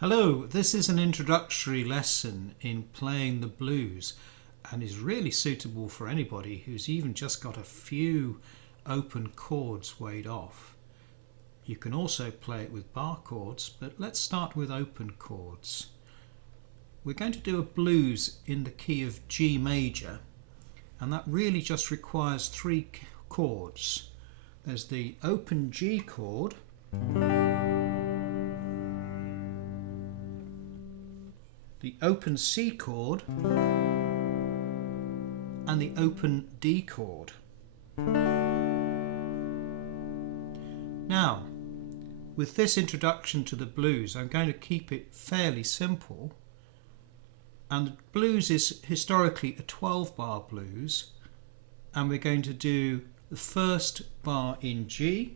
Hello, this is an introductory lesson in playing the blues and is really suitable for anybody who's even just got a few open chords weighed off. You can also play it with bar chords, but let's start with open chords. We're going to do a blues in the key of G major, and that really just requires three chords. There's the open G chord, the open C chord, and the open D chord. Now, with this introduction to the blues, I'm going to keep it fairly simple. And the blues is historically a 12-bar blues, and we're going to do the first bar in G,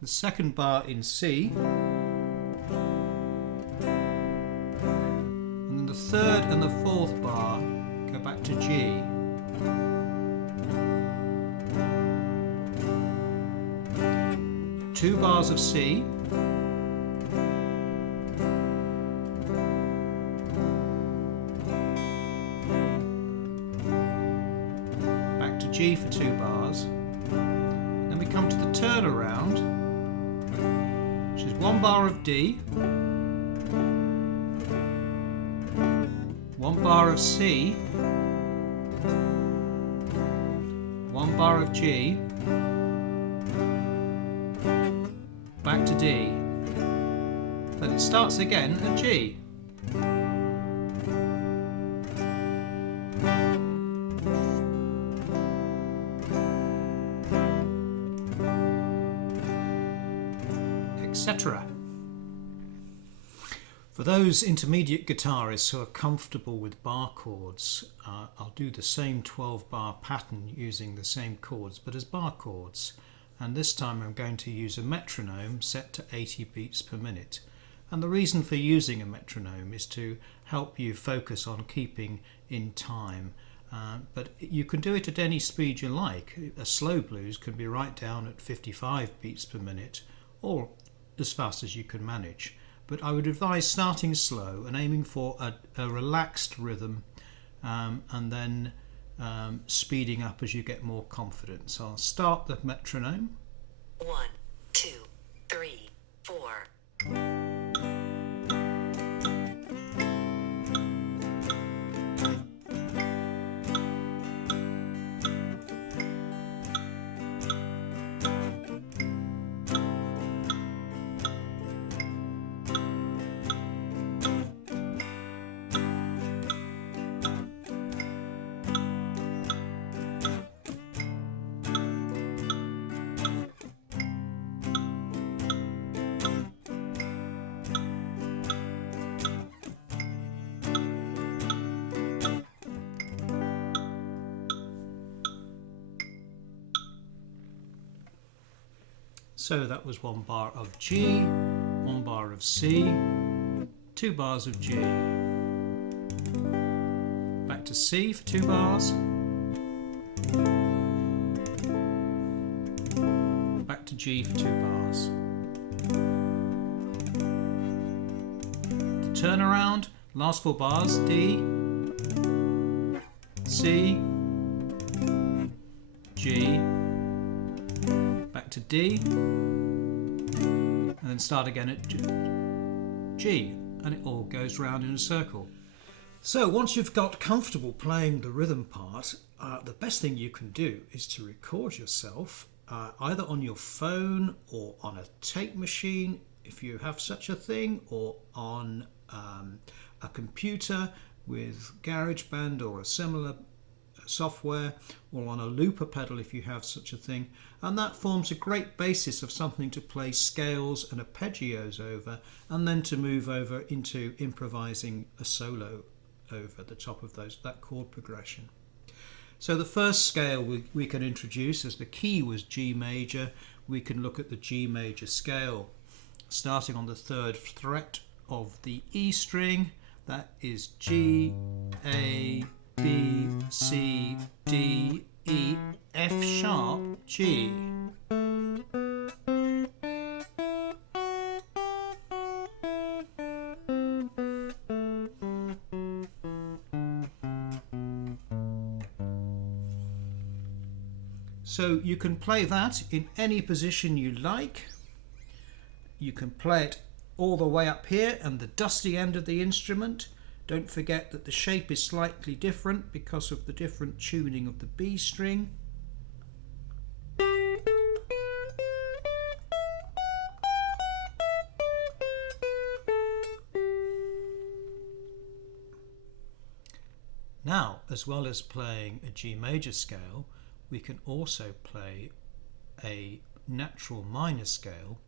the second bar in C, and then the third and the fourth bar go back to G. Two bars of C, back to G for 2 bars. Then we come to the turnaround, which is 1 bar of D, 1 bar of C, 1 bar of G, back to D. Then it starts again at G. Etc. For those intermediate guitarists who are comfortable with bar chords, I'll do the same 12-bar pattern using the same chords, but as bar chords. And this time I'm going to use a metronome set to 80 beats per minute. And the reason for using a metronome is to help you focus on keeping in time. But you can do it at any speed you like. A slow blues can be right down at 55 beats per minute, or as fast as you can manage. But I would advise starting slow and aiming for a relaxed rhythm, and then speeding up as you get more confident. So I'll start the metronome. 1, 2, 3, 4. So that was 1 bar of G, 1 bar of C, 2 bars of G. Back to C for 2 bars. Back to G for 2 bars. The turnaround, last 4 bars, D, C, G, back to D, and then start again at G, and it all goes round in a circle. So once you've got comfortable playing the rhythm part, the best thing you can do is to record yourself either on your phone or on a tape machine, if you have such a thing, or on a computer with GarageBand or a similar software, or on a looper pedal if you have such a thing, and that forms a great basis of something to play scales and arpeggios over, and then to move over into improvising a solo over the top of that chord progression. So the first scale we can introduce, as the key was G major, we can look at the G major scale starting on the 3rd fret of the E string. That is G, A, B, C, D, E, F sharp, G. So you can play that in any position you like. You can play it all the way up here and the dusty end of the instrument. Don't forget that the shape is slightly different because of the different tuning of the B string. Now, as well as playing a G major scale, we can also play a natural minor scale,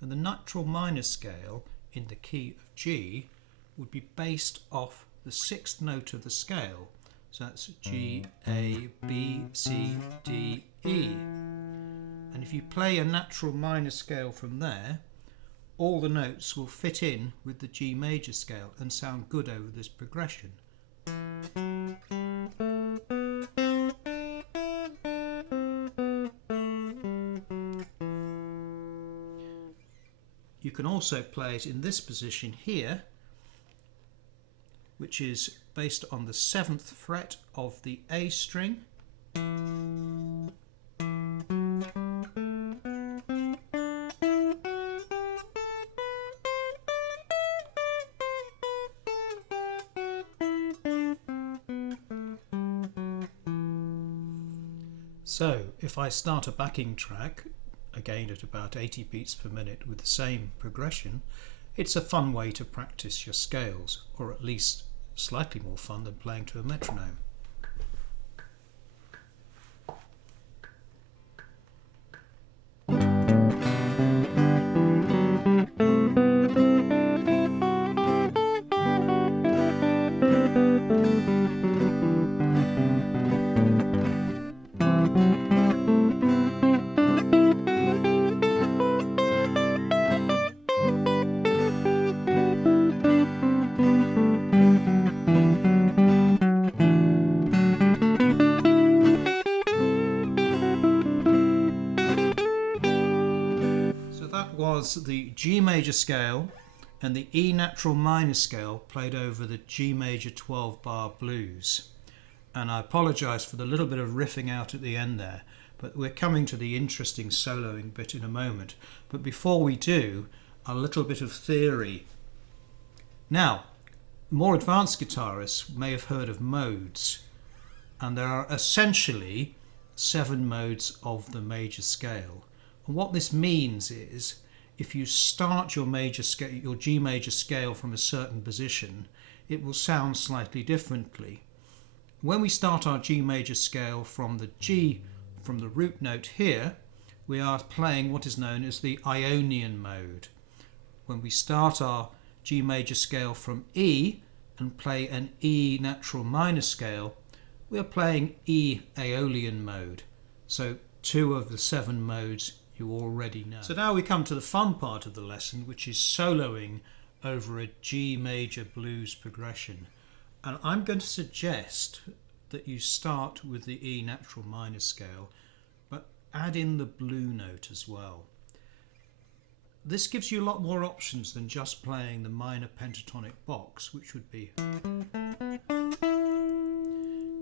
and the natural minor scale in the key of G would be based off the 6th note of the scale. So that's G, A, B, C, D, E. And if you play a natural minor scale from there, all the notes will fit in with the G major scale and sound good over this progression. You can also play it in this position here, which is based on the 7th fret of the A string. So if I start a backing track, again at about 80 beats per minute with the same progression, it's a fun way to practice your scales, or at least slightly more fun than playing to a metronome. The G major scale and the E natural minor scale played over the G major 12-bar blues. And I apologise for the little bit of riffing out at the end there, but we're coming to the interesting soloing bit in a moment. But before we do, a little bit of theory. Now, more advanced guitarists may have heard of modes, and there are essentially 7 modes of the major scale. And what this means is, if you start your G major scale from a certain position, it will sound slightly differently. When we start our G major scale from the root note here, we are playing what is known as the Ionian mode. When we start our G major scale from E and play an E natural minor scale, we are playing E Aeolian mode. So 2 of the 7 modes you already know. So now we come to the fun part of the lesson, which is soloing over a G major blues progression. And I'm going to suggest that you start with the E natural minor scale, but add in the blue note as well. This gives you a lot more options than just playing the minor pentatonic box, which would be...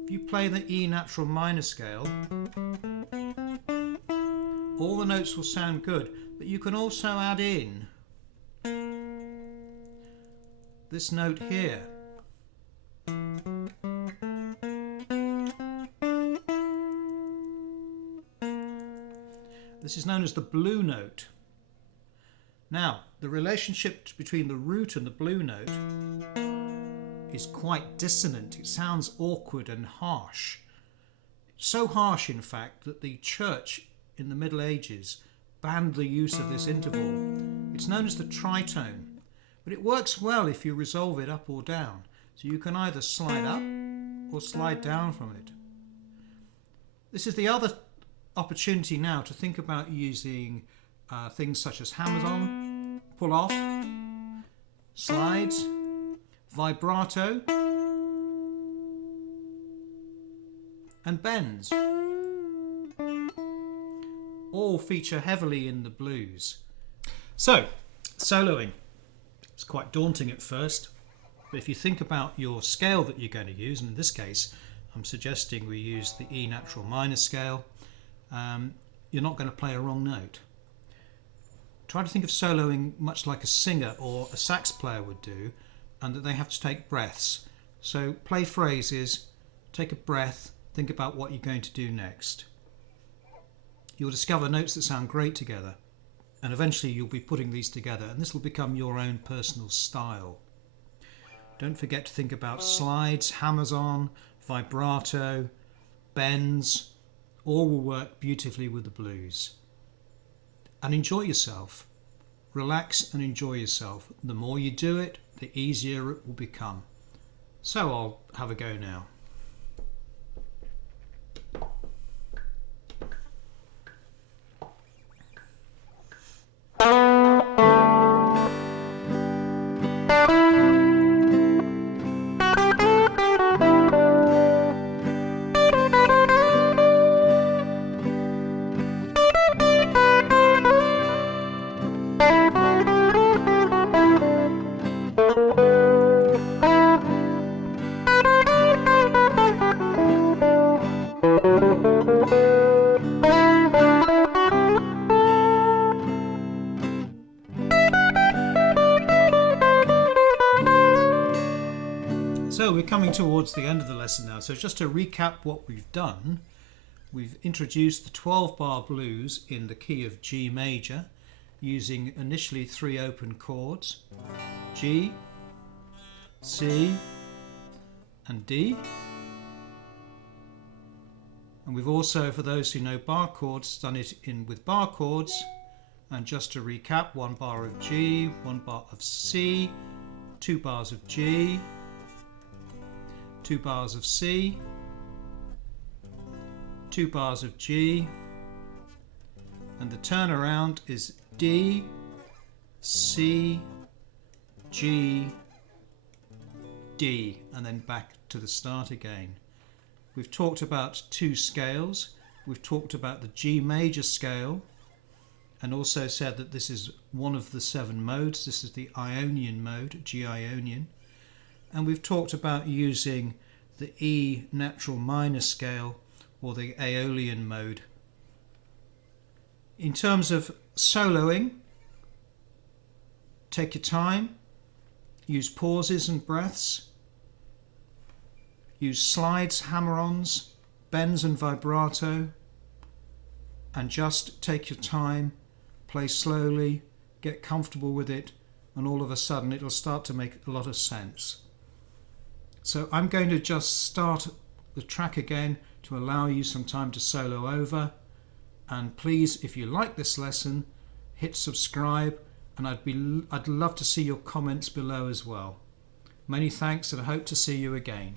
If you play the E natural minor scale, all the notes will sound good, but you can also add in this note here. This is known as the blue note. Now, the relationship between the root and the blue note is quite dissonant. It sounds awkward and harsh. So harsh, in fact, that the church in the Middle Ages banned the use of this interval. It's known as the tritone, but it works well if you resolve it up or down. So you can either slide up or slide down from it. This is the other opportunity now to think about using things such as hammers on, pull off, slides, vibrato, and bends. All feature heavily in the blues. So, soloing. It's quite daunting at first, but if you think about your scale that you're going to use, and in this case I'm suggesting we use the E natural minor scale, you're not going to play a wrong note. Try to think of soloing much like a singer or a sax player would do, and that they have to take breaths. So play phrases, take a breath, think about what you're going to do next. You'll discover notes that sound great together, and eventually you'll be putting these together, and this will become your own personal style. Don't forget to think about slides, hammers on, vibrato, bends. All will work beautifully with the blues. And enjoy yourself. Relax and enjoy yourself. The more you do it, the easier it will become. So I'll have a go now. So we're coming towards the end of the lesson now. So just to recap what we've done, we've introduced the 12-bar blues in the key of G major, using initially 3 open chords, G, C, and D. And we've also, for those who know bar chords, done it with bar chords. And just to recap, 1 bar of G, 1 bar of C, 2 bars of G, 2 bars of C, 2 bars of G, and the turnaround is D, C, G, D, and then back to the start again. We've talked about 2 scales. We've talked about the G major scale, and also said that this is one of the 7 modes. This is the Ionian mode, G Ionian. And we've talked about using the E natural minor scale or the Aeolian mode. In terms of soloing, take your time, use pauses and breaths, use slides, hammer-ons, bends and vibrato, and just take your time, play slowly, get comfortable with it, and all of a sudden it'll start to make a lot of sense. So I'm going to just start the track again to allow you some time to solo over. And please, if you like this lesson, hit subscribe, and I'd love to see your comments below as well. Many thanks, and I hope to see you again.